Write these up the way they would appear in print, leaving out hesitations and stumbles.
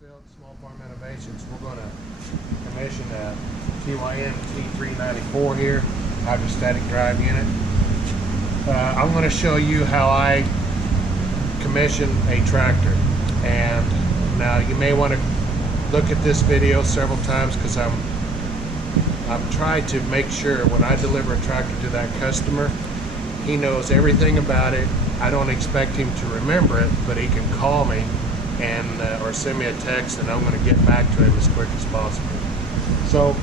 Field Small Farm Innovations. We're going to commission a TYM T394 here, hydrostatic drive unit. I'm going to show you how I commission a tractor. And now you may want to look at this video several times because I'm trying to make sure when I deliver a tractor to that customer, he knows everything about it. I don't expect him to remember it, but he can call me and or send me a text, and I'm going to get back to him as quick as possible. So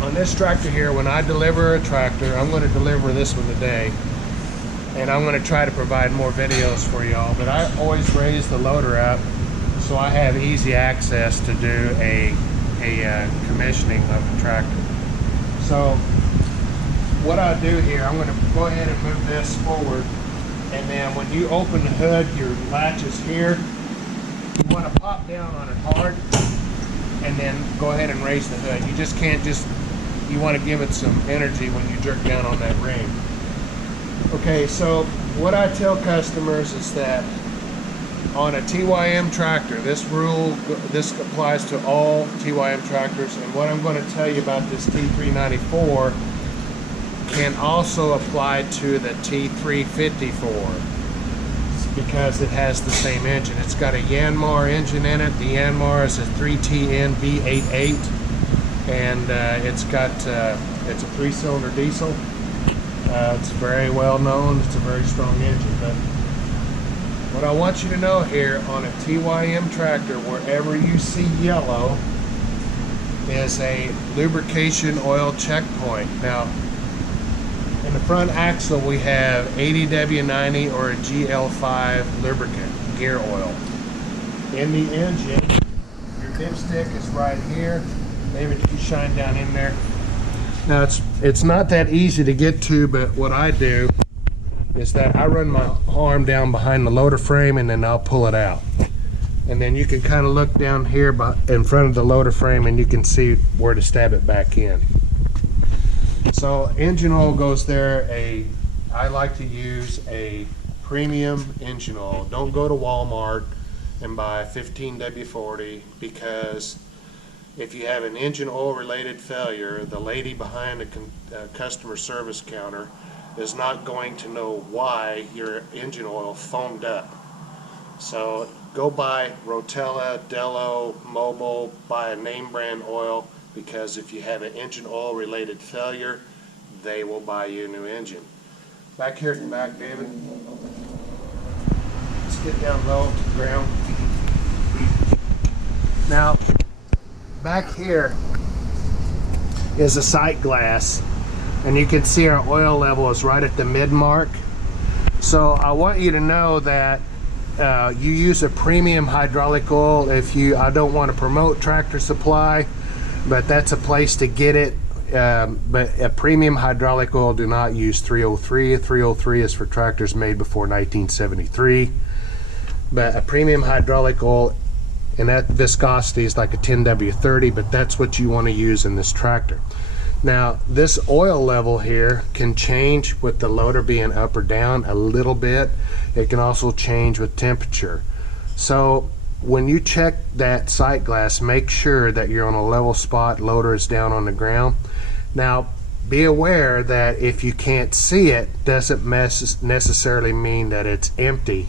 on this tractor here, when I deliver a tractor, I'm going to deliver this one today, and I'm going to try to provide more videos for y'all, but I always raise the loader up so I have easy access to do a commissioning of the tractor. So what I'll do here, I'm going to go ahead and move this forward, and then when you open the hood, your latch is here. You want to pop down on it hard and then go ahead and raise the hood. You just can't you want to give it some energy when you jerk down on that ring. Okay, so what I tell customers is that on a TYM tractor, this applies to all TYM tractors, and what I'm going to tell you about this T394 can also apply to the T354 because it has the same engine. It's got a Yanmar engine in it. The Yanmar is a 3TN V88, and it's a 3-cylinder diesel. It's very well known. It's a very strong engine. But what I want you to know here, on a TYM tractor, wherever you see yellow is a lubrication oil checkpoint. Now, in the front axle, we have 80W90 or a GL5 lubricant, gear oil. In the engine, your dipstick is right here. Maybe you shine down in there. Now, it's not that easy to get to, but what I do is that I run my arm down behind the loader frame and then I'll pull it out. And then you can kind of look down here in front of the loader frame and you can see where to stab it back in. So engine oil goes there. I like to use a premium engine oil. Don't go to Walmart and buy 15W40, because if you have an engine oil related failure, the lady behind the customer service counter is not going to know why your engine oil foamed up. So go buy Rotella, Dello, Mobil, buy a name brand oil, because if you have an engine oil related failure, they will buy you a new engine. Back here at the back, David. Let's get down low to the ground. Now, back here is a sight glass, and you can see our oil level is right at the mid mark. So I want you to know that you use a premium hydraulic oil. I don't want to promote Tractor Supply, but that's a place to get it. But a premium hydraulic oil, do not use 303. 303 is for tractors made before 1973. But a premium hydraulic oil, and that viscosity is like a 10W30, but that's what you want to use in this tractor. Now, this oil level here can change with the loader being up or down a little bit. It can also change with temperature. So when you check that sight glass, make sure that you're on a level spot, loader is down on the ground. Now, be aware that if you can't see it, doesn't necessarily mean that it's empty.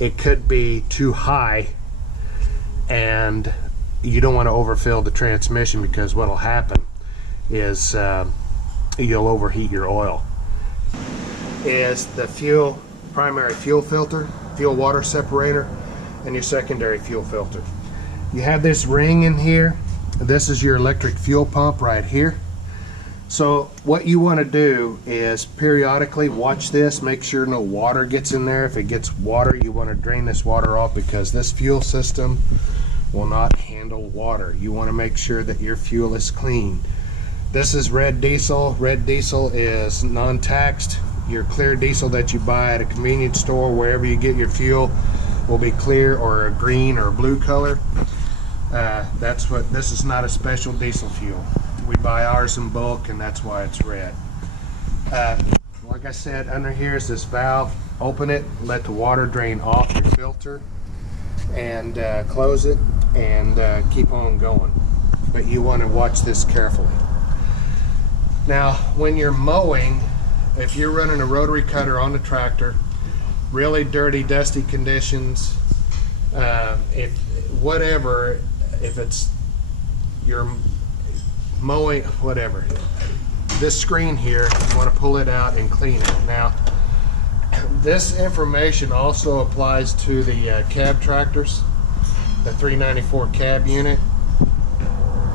It could be too high, and you don't want to overfill the transmission, because what will happen is you'll overheat your oil. Is the primary fuel filter, fuel water separator, and your secondary fuel filter. You have this ring in here. This is your electric fuel pump right here. So what you want to do is periodically watch this, make sure no water gets in there. If it gets water, you want to drain this water off, because this fuel system will not handle water. You want to make sure that your fuel is clean. This is red diesel. Red diesel is non-taxed. Your clear diesel that you buy at a convenience store, wherever you get your fuel, will be clear or a green or a blue color. This is not a special diesel fuel. We buy ours in bulk, and that's why it's red. Like I said, under here is this valve. Open it, let the water drain off your filter. and close it and keep on going. But you want to watch this carefully. Now, when you're mowing, if you're running a rotary cutter on the tractor, really dirty, dusty conditions, if it's you're mowing, whatever, this screen here, you want to pull it out and clean it. Now, this information also applies to the cab tractors, the 394 cab unit.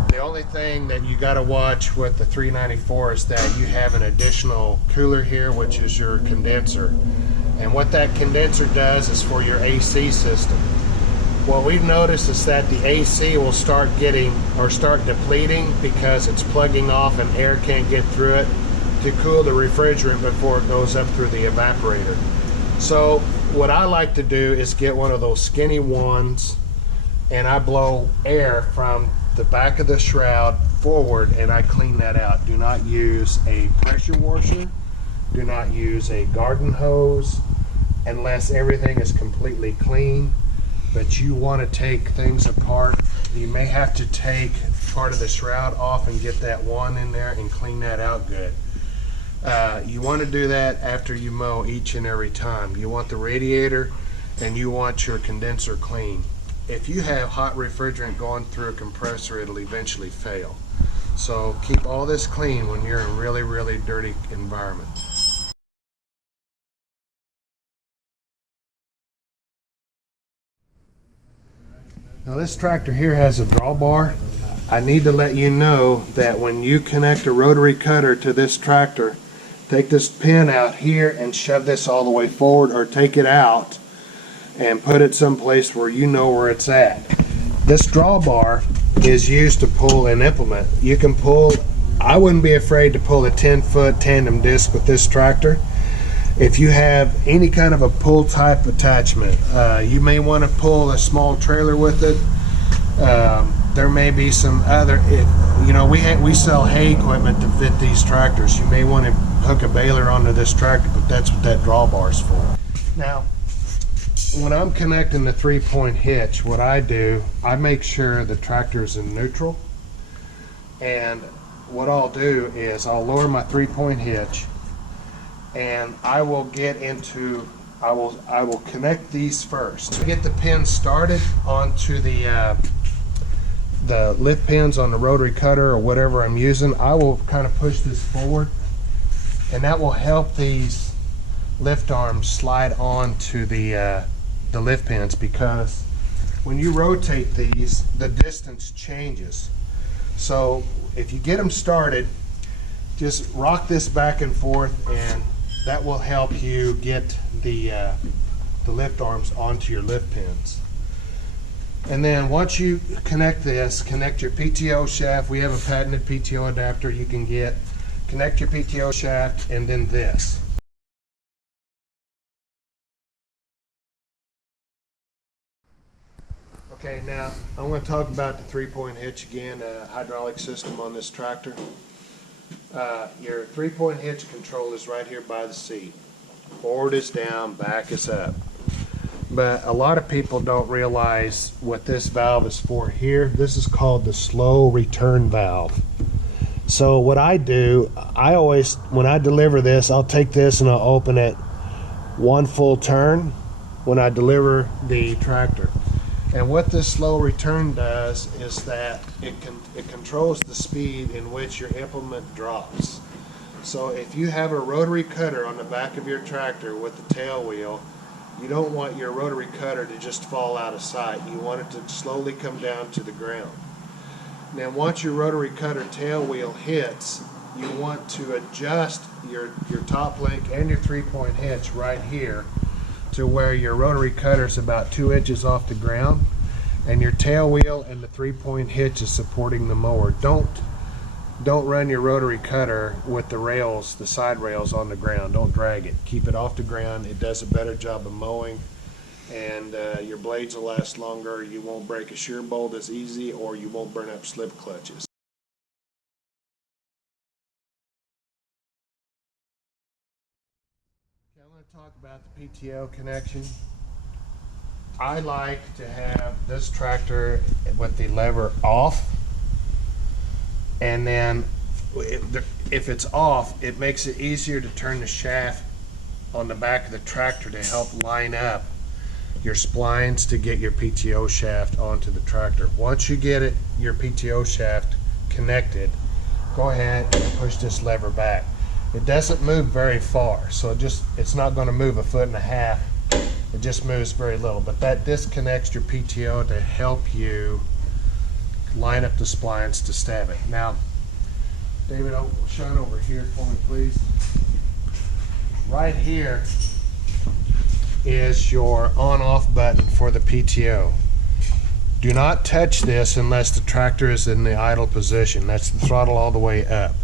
The only thing that you got to watch with the 394 is that you have an additional cooler here, which is your condenser. And what that condenser does is for your AC system. What we've noticed is that the AC will start depleting because it's plugging off and air can't get through it to cool the refrigerant before it goes up through the evaporator. So what I like to do is get one of those skinny ones, and I blow air from the back of the shroud forward and I clean that out. Do not use a pressure washer. Do not use a garden hose unless everything is completely clean. But you want to take things apart. You may have to take part of the shroud off and get that one in there and clean that out good. You want to do that after you mow each and every time. You want the radiator and you want your condenser clean. If you have hot refrigerant going through a compressor, it'll eventually fail. So keep all this clean when you're in really, really dirty environment. Now this tractor here has a drawbar. I need to let you know that when you connect a rotary cutter to this tractor, take this pin out here and shove this all the way forward, or take it out and put it someplace where you know where it's at. This drawbar is used to pull an implement. You can pull, I wouldn't be afraid to pull a 10-foot tandem disc with this tractor. If you have any kind of a pull type attachment, you may want to pull a small trailer with it. There may be some other, we sell hay equipment to fit these tractors. You may want to hook a baler onto this tractor, but that's what that drawbar is for. Now, when I'm connecting the 3-point hitch, what I do, I make sure the tractor is in neutral. And what I'll do is I'll lower my 3-point hitch, and I will connect these first. To get the pin started onto the lift pins on the rotary cutter or whatever I'm using, I will kind of push this forward, and that will help these lift arms slide on to the lift pins, because when you rotate these, the distance changes. So if you get them started, just rock this back and forth, and that will help you get the lift arms onto your lift pins. And then once you connect this, connect your PTO shaft. We have a patented PTO adapter you can get. Connect your PTO shaft, and then this. Okay, now I'm going to talk about the 3-point hitch again, hydraulic system on this tractor. Your 3-point hitch control is right here by the seat. Forward is down, back is up. But a lot of people don't realize what this valve is for here. This is called the slow return valve. So what I do, when I deliver this, I'll take this and I'll open it one full turn when I deliver the tractor. And what this slow return does is that it controls the speed in which your implement drops. So if you have a rotary cutter on the back of your tractor with the tail wheel, you don't want your rotary cutter to just fall out of sight. You want it to slowly come down to the ground. Now once your rotary cutter tail wheel hits, you want to adjust your top link and your 3-point hitch right here to where your rotary cutter is about 2 inches off the ground, and your tail wheel and the 3-point hitch is supporting the mower. Don't run your rotary cutter with the rails, the side rails on the ground. Don't drag it. Keep it off the ground. It does a better job of mowing, and your blades will last longer. You won't break a shear bolt as easy, or you won't burn up slip clutches. Okay, I'm going to talk about the PTO connection. I like to have this tractor with the lever off, and then if it's off, it makes it easier to turn the shaft on the back of the tractor to help line up your splines to get your PTO shaft onto the tractor. Once you get it, your PTO shaft connected, go ahead and push this lever back. It doesn't move very far, so it's not going to move 1.5 feet. It just moves very little, but that disconnects your PTO to help you line up the splines to stab it. Now, David, shine over here for me, please. Right here is your on-off button for the PTO. Do not touch this unless the tractor is in the idle position. That's the throttle all the way up.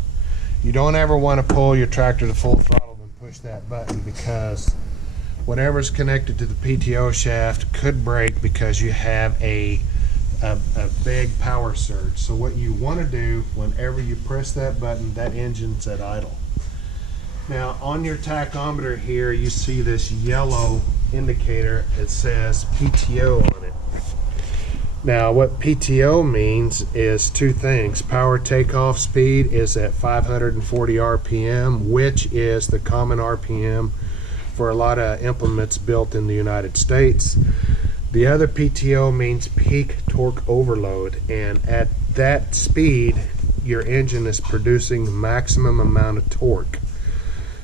You don't ever want to pull your tractor to full throttle and push that button, because whatever's connected to the PTO shaft could break because you have a big power surge. So what you want to do whenever you press that button, that engine's at idle. Now on your tachometer here, you see this yellow indicator. It says PTO on it. Now what PTO means is two things. Power takeoff speed is at 540 RPM, which is the common RPM for a lot of implements built in the United States. The other PTO means peak torque overload, and at that speed your engine is producing maximum amount of torque.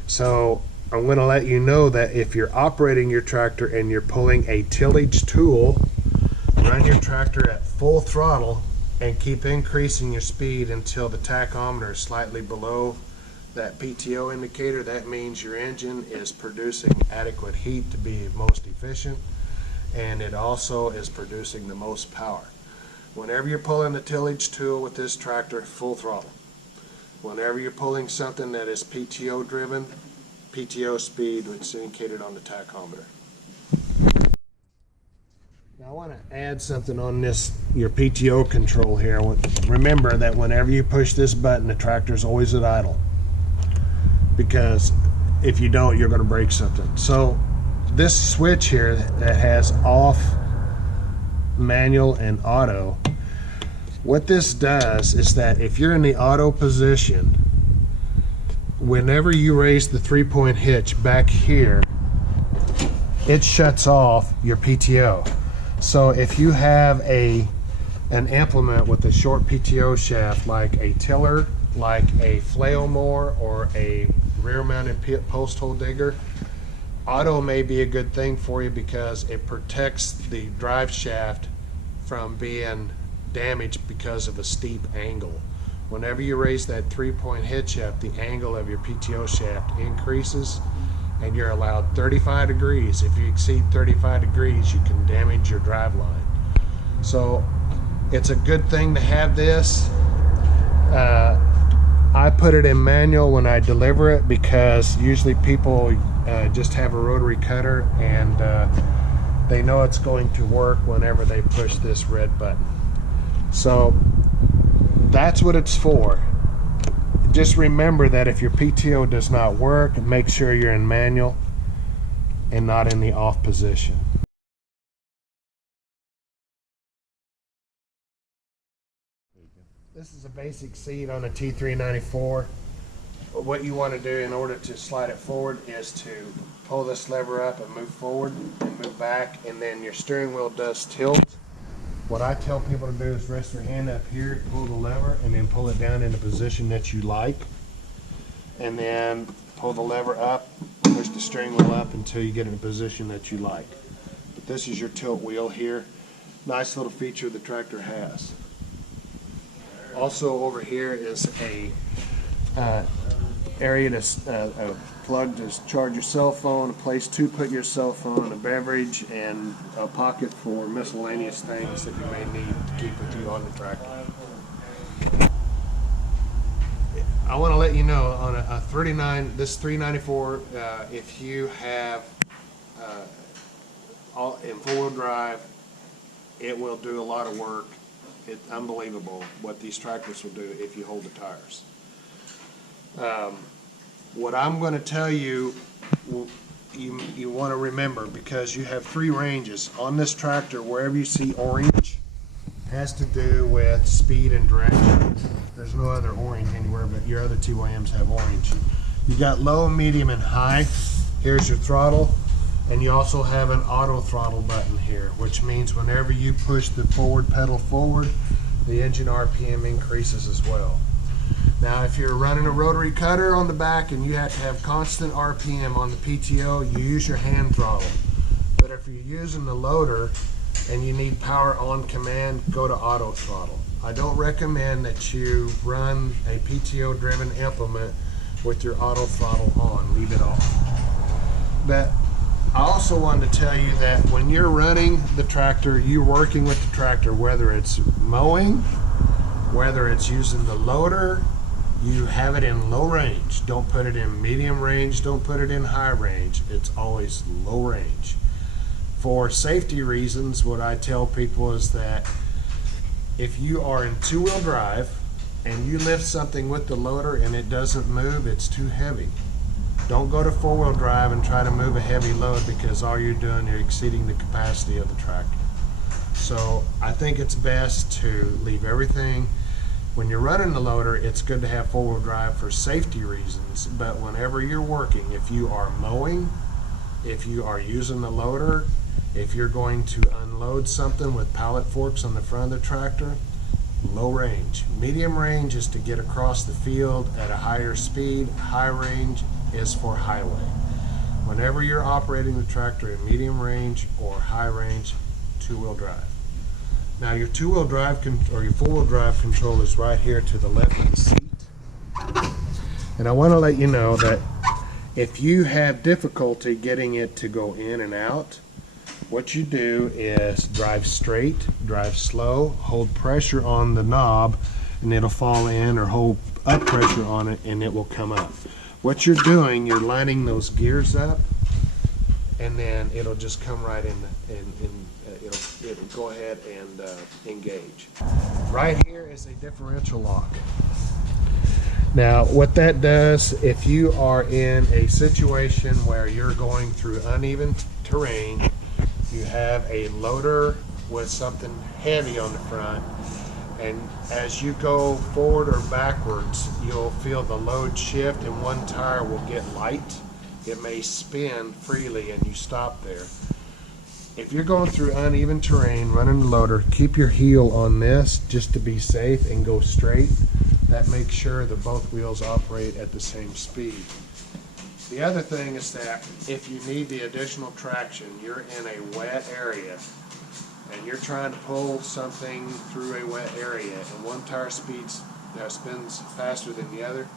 So I'm going to let you know that if you're operating your tractor and you're pulling a tillage tool, run your tractor at full throttle and keep increasing your speed until the tachometer is slightly below that PTO indicator. That means your engine is producing adequate heat to be most efficient, and it also is producing the most power. Whenever you're pulling the tillage tool with this tractor, full throttle. Whenever you're pulling something that is PTO driven, PTO speed, which is indicated on the tachometer. Now I want to add something on this, your PTO control here. Remember that whenever you push this button, the tractor is always at idle, because if you don't, you're going to break something. So this switch here that has off, manual, and auto, what this does is that if you're in the auto position, whenever you raise the 3-point hitch back here, it shuts off your PTO. So if you have an implement with a short PTO shaft, like a tiller, like a flail mower, or a rear-mounted post hole digger, auto may be a good thing for you because it protects the drive shaft from being damaged because of a steep angle. Whenever you raise that 3-point hitch up, the angle of your PTO shaft increases, and you're allowed 35 degrees. If you exceed 35 degrees, you can damage your drive line. So it's a good thing to have this. I put it in manual when I deliver it because usually people just have a rotary cutter, and they know it's going to work whenever they push this red button. So that's what it's for. Just remember that if your PTO does not work, make sure you're in manual and not in the off position. This is a basic seat on a T394. What you want to do in order to slide it forward is to pull this lever up and move forward and move back, and then your steering wheel does tilt. What I tell people to do is rest their hand up here, pull the lever, and then pull it down in the position that you like, and then pull the lever up, push the steering wheel up until you get in a position that you like. But this is your tilt wheel here. Nice little feature the tractor has. Also over here is a area to plug to charge your cell phone, a place to put your cell phone, a beverage, and a pocket for miscellaneous things that you may need to keep with you on the tractor. I want to let you know on a 39, this 394, if you have in four-wheel drive, it will do a lot of work. It's unbelievable what these tractors will do if you hold the tires. What I'm going to tell you you want to remember, because you have 3 ranges on this tractor. Wherever you see orange has to do with speed and direction. There's no other orange anywhere, but your other TYMs have orange. You got low, medium, and high. Here's your throttle, and you also have an auto throttle button here, which means whenever you push the forward pedal forward, the engine RPM increases as well. Now, if you're running a rotary cutter on the back and you have to have constant RPM on the PTO, you use your hand throttle. But if you're using the loader and you need power on command, go to auto throttle. I don't recommend that you run a PTO driven implement with your auto throttle on. Leave it off. But I also wanted to tell you that when you're running the tractor, you're working with the tractor, whether it's mowing, whether it's using the loader, you have it in low range. Don't put it in medium range, don't put it in high range. It's always low range. For safety reasons, what I tell people is that if you are in 2-wheel drive and you lift something with the loader and it doesn't move, it's too heavy. Don't go to 4-wheel drive and try to move a heavy load, because all you're doing, you're exceeding the capacity of the tractor. So I think it's best to leave everything. When you're running the loader, it's good to have 4-wheel drive for safety reasons, but whenever you're working, if you are mowing, if you are using the loader, if you're going to unload something with pallet forks on the front of the tractor, low range. Medium range is to get across the field at a higher speed. High range is for highway. Whenever you're operating the tractor in medium range or high range, 2-wheel drive. Now your 2-wheel drive or your 4-wheel drive control is right here to the left of the seat. And I want to let you know that if you have difficulty getting it to go in and out, what you do is drive straight, drive slow, hold pressure on the knob, and it'll fall in, or hold up pressure on it and it will come up. What you're doing, you're lining those gears up, and then it'll just come right in, it'll go ahead and engage. Right here is a differential lock. Now what that does, if you are in a situation where you're going through uneven terrain, you have a loader with something heavy on the front, and as you go forward or backwards, you'll feel the load shift and one tire will get light. It may spin freely and you stop there. If you're going through uneven terrain running the loader, keep your heel on this just to be safe and go straight. That makes sure that both wheels operate at the same speed. The other thing is that if you need the additional traction, you're in a wet area and you're trying to pull something through a wet area and one tire spins faster than the other,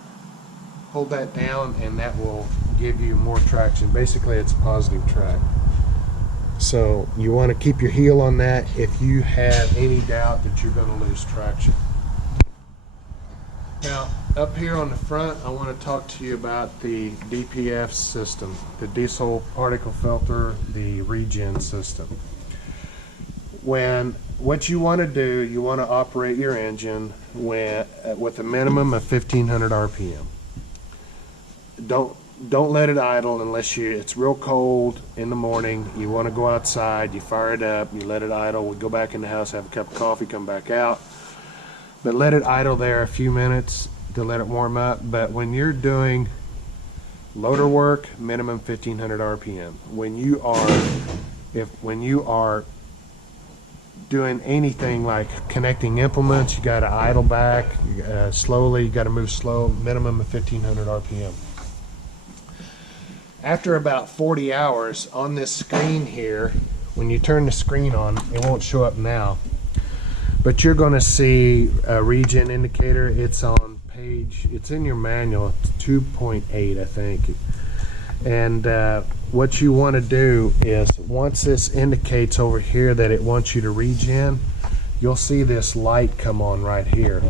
hold that down and that will give you more traction. Basically, it's positive track. So you want to keep your heel on that if you have any doubt that you're going to lose traction. Now, up here on the front, I want to talk to you about the DPF system, the diesel particle filter, the regen system. What you want to do, you want to operate your engine with a minimum of 1500 RPM. Don't let it idle unless it's real cold in the morning. You want to go outside, you fire it up, you let it idle. We go back in the house, have a cup of coffee, come back out. But let it idle there a few minutes to let it warm up. But when you're doing loader work, minimum 1500 RPM. When you are doing anything like connecting implements, you got to idle back slowly. You got to move slow. Minimum of 1500 RPM. After about 40 hours on this screen here, when you turn the screen on, it won't show up now, but you're going to see a regen indicator. It's on it's in your manual. It's 2.8, I think. And what you want to do is, once this indicates over here that it wants you to regen, you'll see this light come on right here.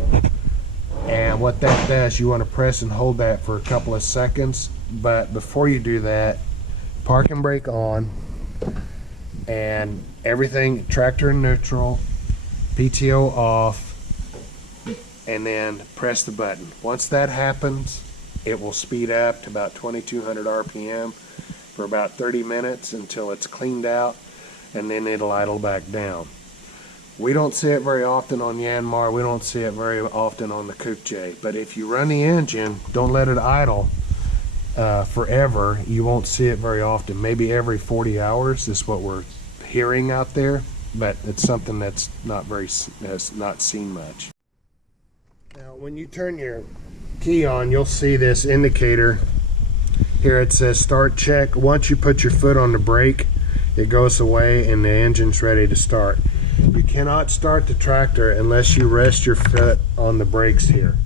And what that does, you want to press and hold that for a couple of seconds. But before you do that, park and brake on, and everything, tractor in neutral, PTO off, and then press the button. Once that happens, it will speed up to about 2200 RPM. for about 30 minutes until it's cleaned out, and then it'll idle back down. We don't see it very often on Yanmar. We don't see it very often on the Kukje. But if you run the engine, don't let it idle forever. You won't see it very often. Maybe every 40 hours is what we're hearing out there, but it's something that's not seen much. Now, when you turn your key on, you'll see this indicator. Here it says start check. Once you put your foot on the brake, it goes away and the engine's ready to start. You cannot start the tractor unless you rest your foot on the brakes here.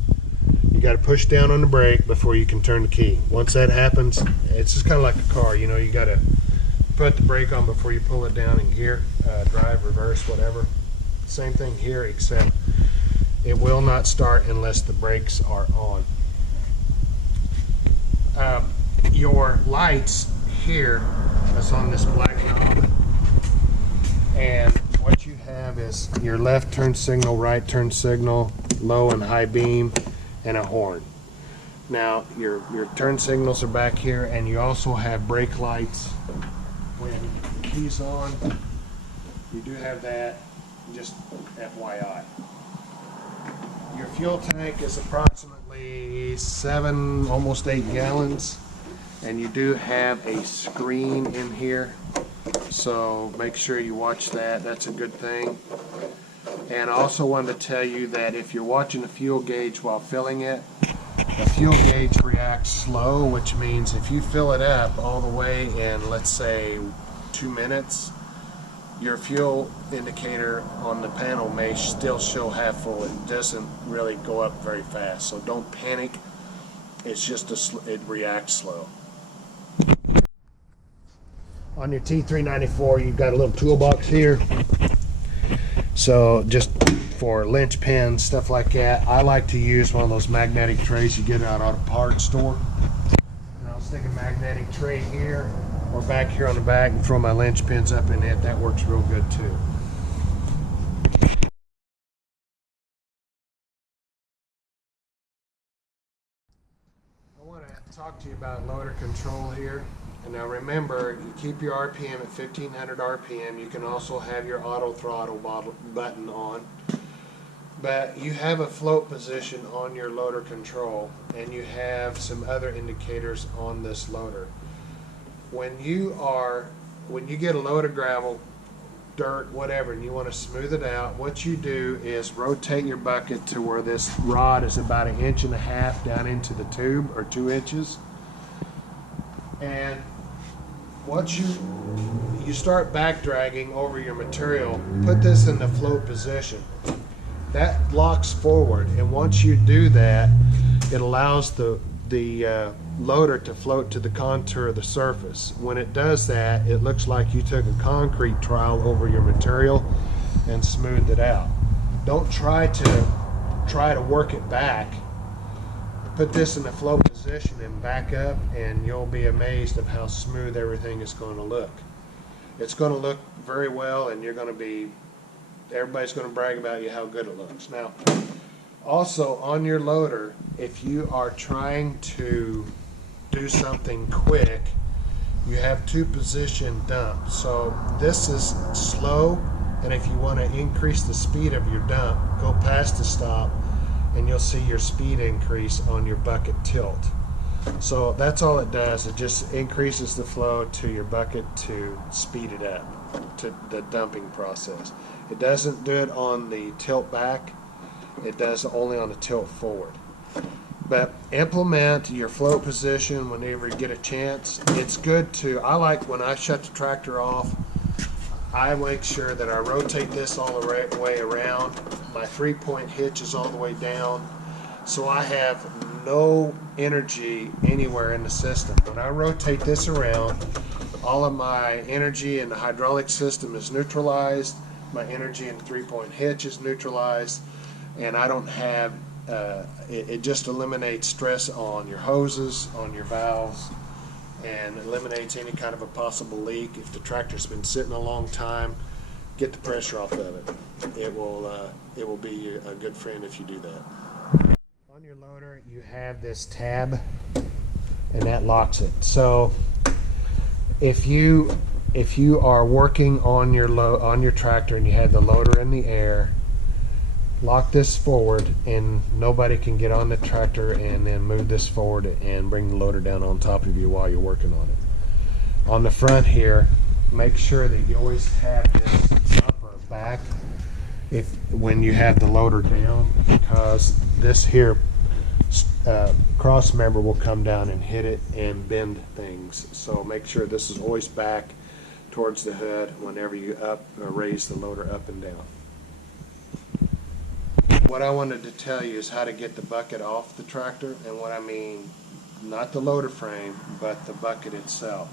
You got to push down on the brake before you can turn the key. Once that happens, it's just kind of like a car, you know, you got to put the brake on before you pull it down in gear, drive, reverse, whatever. Same thing here, except it will not start unless the brakes are on. Your lights here, that's on this black knob, and what you have is your left turn signal, right turn signal, low and high beam, and a horn. Now your turn signals are back here, and you also have brake lights. When the key's on, you do have that, just FYI. Your fuel tank is approximately 7, almost 8 gallons, and you do have a screen in here, so make sure you watch that. That's a good thing. And I also wanted to tell you that if you're watching the fuel gauge while filling it, the fuel gauge reacts slow, which means if you fill it up all the way in, let's say, 2 minutes, your fuel indicator on the panel may still show half full. It doesn't really go up very fast, so don't panic. It's just it reacts slow. On your T394, you've got a little toolbox here. So just for linch pins, stuff like that, I like to use one of those magnetic trays you get out of a parts store. And I'll stick a magnetic tray here or back here on the back and throw my linch pins up in it. That works real good too. I want to talk to you about loader control here. And now remember, you keep your RPM at 1500 RPM. You can also have your auto throttle button on. But you have a float position on your loader control, and you have some other indicators on this loader. When you get a load of gravel, dirt, whatever, and you want to smooth it out, what you do is rotate your bucket to where this rod is about 1.5 inches down into the tube, or 2 inches. And once you start back dragging over your material, put this in the float position. That locks forward, and once you do that, it allows the loader to float to the contour of the surface. When it does that, it looks like you took a concrete trowel over your material and smoothed it out. Don't try to work it back. Put this in the float position and back up, and you'll be amazed of how smooth everything is going to look. It's going to look very well, and everybody's going to brag about you how good it looks. Now, also on your loader, if you are trying to do something quick, you have 2-position dump. So this is slow, and if you want to increase the speed of your dump, go past the stop, and you'll see your speed increase on your bucket tilt. So that's all it does. It just increases the flow to your bucket to speed it up, to the dumping process. It doesn't do it on the tilt back. It does only on the tilt forward. But implement your float position whenever you get a chance. It's good to, I like when I shut the tractor off, I make sure that I rotate this all the way around. My 3-point hitch is all the way down, so I have no energy anywhere in the system. When I rotate this around, all of my energy in the hydraulic system is neutralized, my energy in the 3-point hitch is neutralized, and I don't have, it just eliminates stress on your hoses, on your valves, and eliminates any kind of a possible leak. If the tractor's been sitting a long time, get the pressure off of it. It will be a good friend if you do that. On your loader, you have this tab, and that locks it. So if you are working on your tractor and you have the loader in the air, lock this forward and nobody can get on the tractor, and then move this forward and bring the loader down on top of you while you're working on it. On the front here, make sure that you always have this up or back when you have the loader down, because this here cross member will come down and hit it and bend things. So make sure this is always back towards the hood whenever you up or raise the loader up and down. What I wanted to tell you is how to get the bucket off the tractor, and what I mean, not the loader frame, but the bucket itself.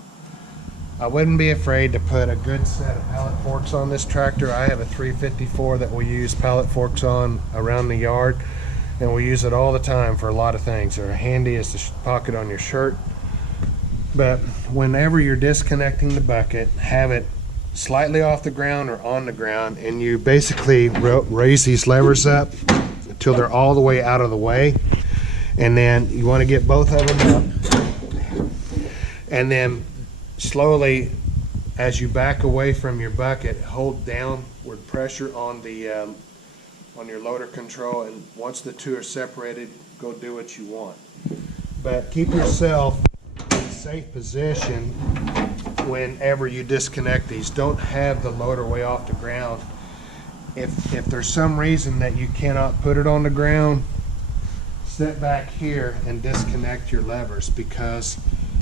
I wouldn't be afraid to put a good set of pallet forks on this tractor. I have a 354 that we use pallet forks on around the yard, and we use it all the time for a lot of things. They're handy as the pocket on your shirt. But whenever you're disconnecting the bucket, have it slightly off the ground or on the ground, and you basically raise these levers up until they're all the way out of the way, and then you want to get both of them up, and then slowly, as you back away from your bucket, hold downward pressure on the on your loader control, and once the two are separated, go do what you want. But keep yourself in a safe position whenever you disconnect these. Don't have the loader way off the ground. If there's some reason that you cannot put it on the ground, step back here and disconnect your levers, because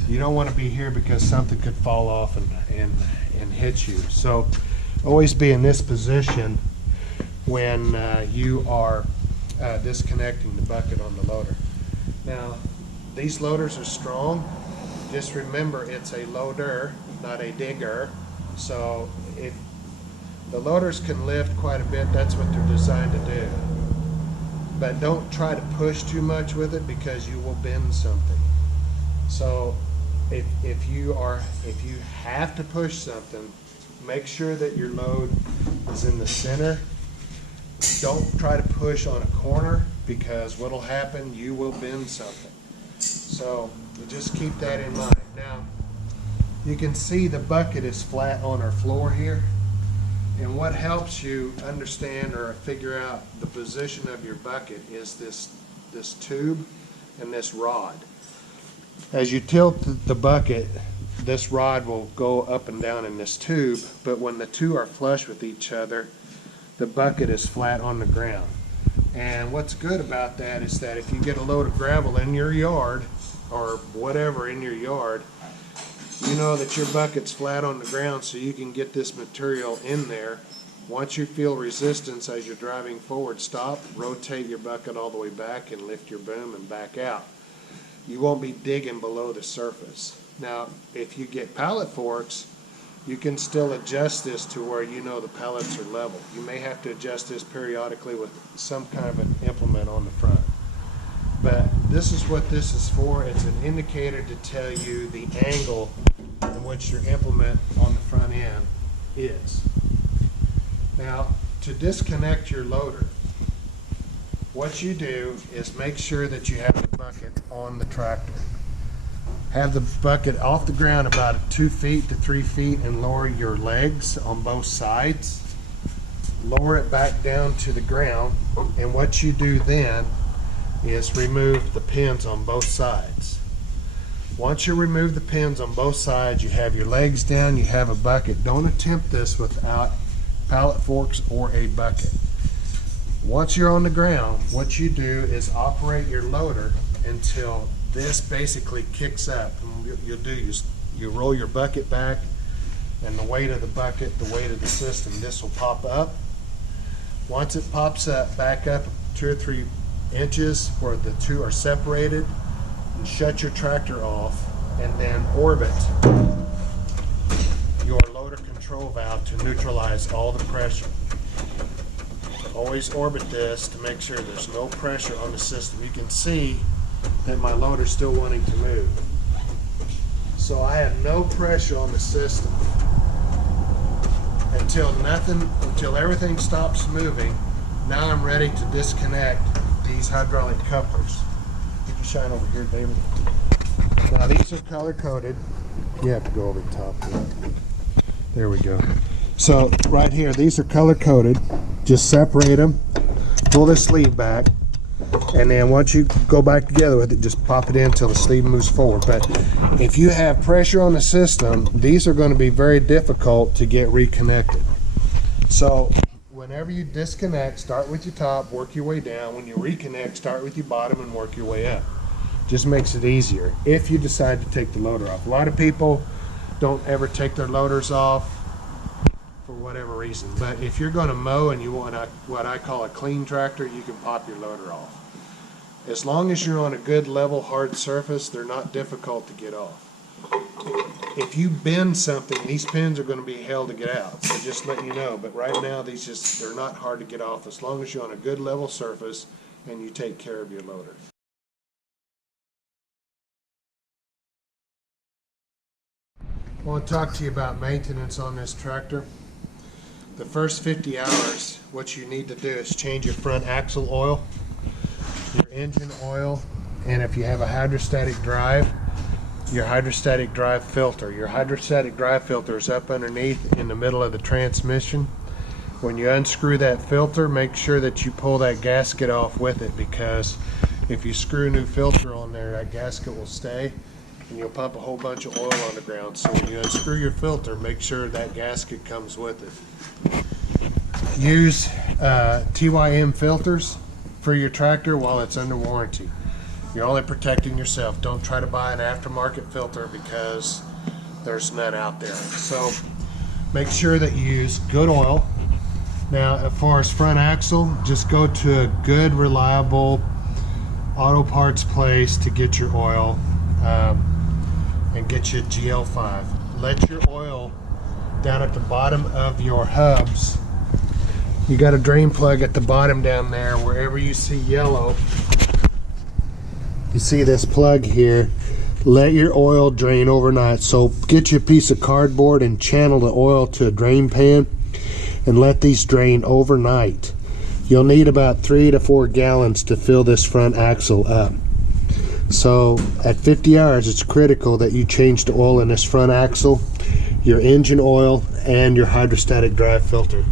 you don't want to be here because something could fall off and hit you. So always be in this position when you are disconnecting the bucket on the loader. Now, these loaders are strong. Just remember, it's a loader, not a digger. So if the loaders can lift quite a bit, that's what they're designed to do. But don't try to push too much with it, because you will bend something. So if you have to push something, make sure that your load is in the center. Don't try to push on a corner, because what'll happen, you will bend something. So just keep that in mind. Now, you can see the bucket is flat on our floor here, and what helps you understand or figure out the position of your bucket is this tube and this rod. As you tilt the bucket, this rod will go up and down in this tube, but when the two are flush with each other, the bucket is flat on the ground. And what's good about that is that if you get a load of gravel in your yard, or whatever in your yard, you know that your bucket's flat on the ground, so you can get this material in there. Once you feel resistance as you're driving forward, stop, rotate your bucket all the way back, and lift your boom and back out. You won't be digging below the surface. Now, if you get pallet forks, you can still adjust this to where you know the pallets are level. You may have to adjust this periodically with some kind of an implement on the front. But this is what this is for. It's an indicator to tell you the angle in which your implement on the front end is. Now, to disconnect your loader, what you do is make sure that you have the bucket on the tractor. Have the bucket off the ground about 2 feet to 3 feet, and lower your legs on both sides. Lower it back down to the ground, and what you do then is remove the pins on both sides. Once you remove the pins on both sides, you have your legs down, you have a bucket. Don't attempt this without pallet forks or a bucket. Once you're on the ground, what you do is operate your loader until this basically kicks up. And you roll your bucket back, and the weight of the bucket, the weight of the system, this will pop up. Once it pops up, back up 2 or 3 inches where the two are separated, and shut your tractor off, and then orbit your loader control valve to neutralize all the pressure. Always orbit this to make sure there's no pressure on the system. You can see that my loader's still wanting to move. So I have no pressure on the system until everything stops moving. Now I'm ready to disconnect these hydraulic couplers. You can shine over here, David. Now these are color coded, You have to go over the top here. There we go. So right here, these are color coded. Just separate them, pull the sleeve back, and then once you go back together with it, just pop it in until the sleeve moves forward. But if you have pressure on the system, these are going to be very difficult to get reconnected. So whenever you disconnect, start with your top, work your way down. When you reconnect, start with your bottom and work your way up. Just makes it easier if you decide to take the loader off. A lot of people don't ever take their loaders off for whatever reason, but if you're going to mow and you want what I call a clean tractor, you can pop your loader off. As long as you're on a good level hard surface, they're not difficult to get off. If you bend something, these pins are going to be hell to get out, so just let you know. But right now, they're not hard to get off as long as you're on a good level surface and you take care of your loader. I want to talk to you about maintenance on this tractor. The first 50 hours, what you need to do is change your front axle oil, your engine oil, and if you have a hydrostatic drive, your hydrostatic drive filter. Your hydrostatic drive filter is up underneath in the middle of the transmission. When you unscrew that filter, make sure that you pull that gasket off with it, because if you screw a new filter on there, that gasket will stay and you'll pump a whole bunch of oil on the ground. So when you unscrew your filter, make sure that gasket comes with it. Use TYM filters for your tractor while it's under warranty. You're only protecting yourself. Don't try to buy an aftermarket filter because there's none out there. So make sure that you use good oil. Now, as far as front axle, just go to a good, reliable auto parts place to get your oil and get you a GL5. Let your oil down at the bottom of your hubs. You got a drain plug at the bottom down there. Wherever you see yellow, you see this plug here. Let your oil drain overnight. So get you a piece of cardboard and channel the oil to a drain pan and let these drain overnight. You'll need about 3 to 4 gallons to fill this front axle up. So at 50 hours, it's critical that you change the oil in this front axle, your engine oil, and your hydrostatic drive filter.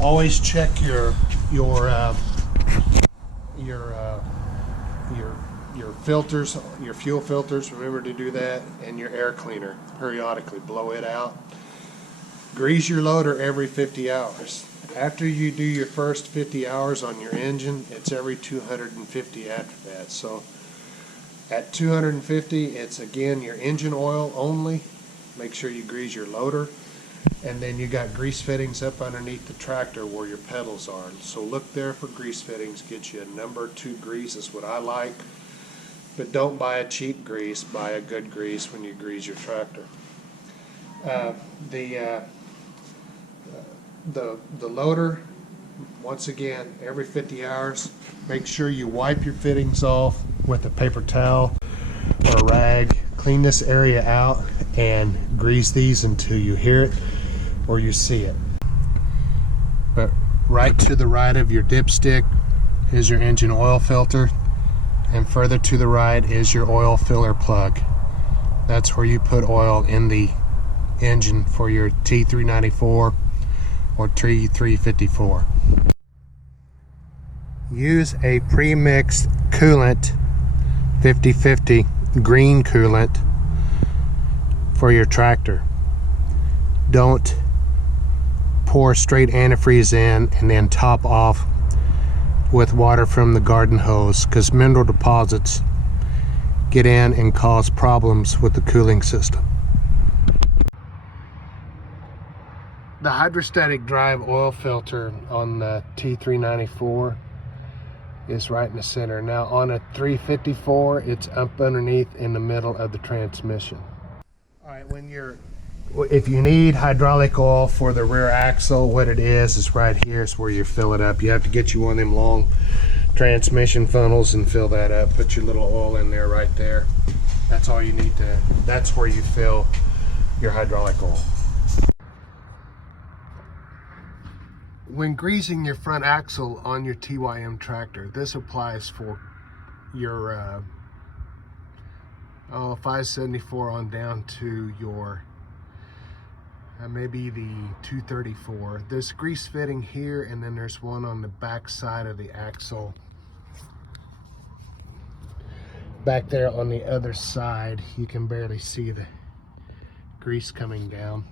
Always check your filters, your fuel filters. Remember to do that, and your air cleaner periodically. Blow it out. Grease your loader every 50 hours. After you do your first 50 hours on your engine, it's every 250 after that. So at 250, it's again your engine oil only. Make sure you grease your loader. And then you got grease fittings up underneath the tractor where your pedals are. So look there for grease fittings. Get you a number 2 grease is what I like. But don't buy a cheap grease. Buy a good grease when you grease your tractor. The loader, once again, every 50 hours, make sure you wipe your fittings off with a paper towel or a rag. Clean this area out and grease these until you hear it or you see it. But right to the right of your dipstick is your engine oil filter, and further to the right is your oil filler plug. That's where you put oil in the engine for your T394 or T354. Use a pre-mixed coolant, 50-50 green coolant, for your tractor. Don't pour straight antifreeze in and then top off with water from the garden hose, because mineral deposits get in and cause problems with the cooling system. The hydrostatic drive oil filter on the T394 is right in the center. Now on a 354, it's up underneath in the middle of the transmission. All right, if you need hydraulic oil for the rear axle, what it is right here is where you fill it up. You have to get you one of them long transmission funnels and fill that up. Put your little oil in there right there. That's all you need to, that's where you fill your hydraulic oil. When greasing your front axle on your TYM tractor, this applies for your 574 on down to your maybe the 234. There's grease fitting here, and then there's one on the back side of the axle. Back there on the other side, you can barely see the grease coming down.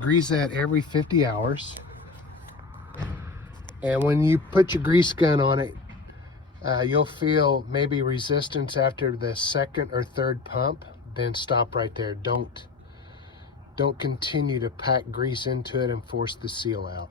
Grease that every 50 hours. And when you put your grease gun on it, you'll feel maybe resistance after the second or third pump. Then stop right there. Don't continue to pack grease into it and force the seal out.